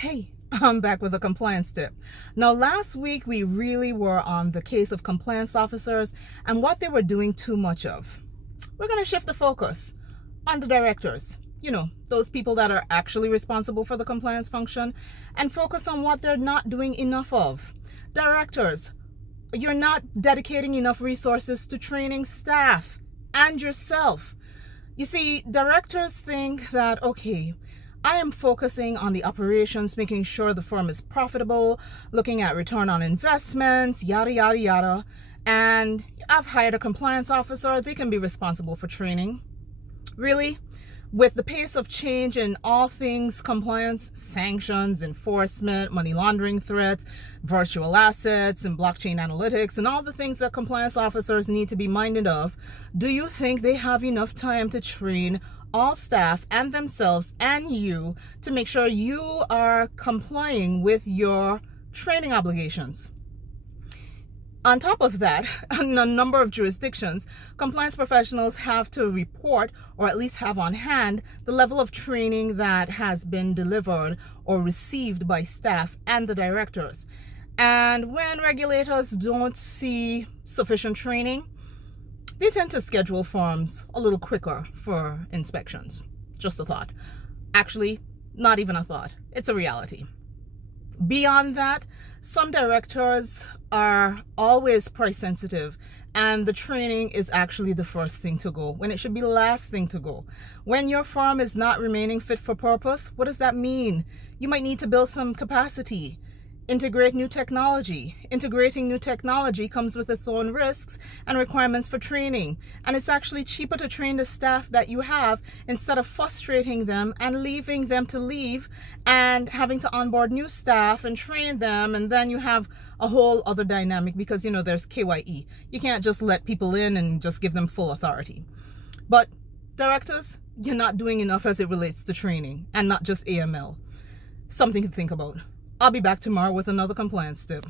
Hey, I'm back with a compliance tip. Now, last week we really were on the case of compliance officers and what they were doing too much of. We're going to shift the focus on the directors, those people that are actually responsible for the compliance function, and focus on what they're not doing enough of. Directors, you're not dedicating enough resources to training staff and yourself. You see, directors think that, okay, I am focusing on the operations, making sure the firm is profitable, looking at return on investments, yada, yada, yada. And I've hired a compliance officer. They can be responsible for training. Really? With the pace of change in all things compliance, sanctions, enforcement, money laundering threats, virtual assets, and blockchain analytics, and all the things that compliance officers need to be minded of, do you think they have enough time to train all staff and themselves and you to make sure you are complying with your training obligations? On top of that, in a number of jurisdictions, compliance professionals have to report or at least have on hand the level of training that has been delivered or received by staff and the directors. And when regulators don't see sufficient training, they tend to schedule firms a little quicker for inspections. Just a thought. Actually, not even a thought. It's a reality. Beyond that, some directors are always price sensitive, and the training is actually the first thing to go when it should be the last thing to go. When your firm is not remaining fit for purpose, what does that mean? You might need to build some capacity. Integrate new technology. Integrating new technology comes with its own risks and requirements for training. And it's actually cheaper to train the staff that you have instead of frustrating them and leaving them to leave and having to onboard new staff and train them. And then you have a whole other dynamic because, there's KYE. You can't just let people in and just give them full authority. But directors, you're not doing enough as it relates to training and not just AML. Something to think about. I'll be back tomorrow with another compliance tip.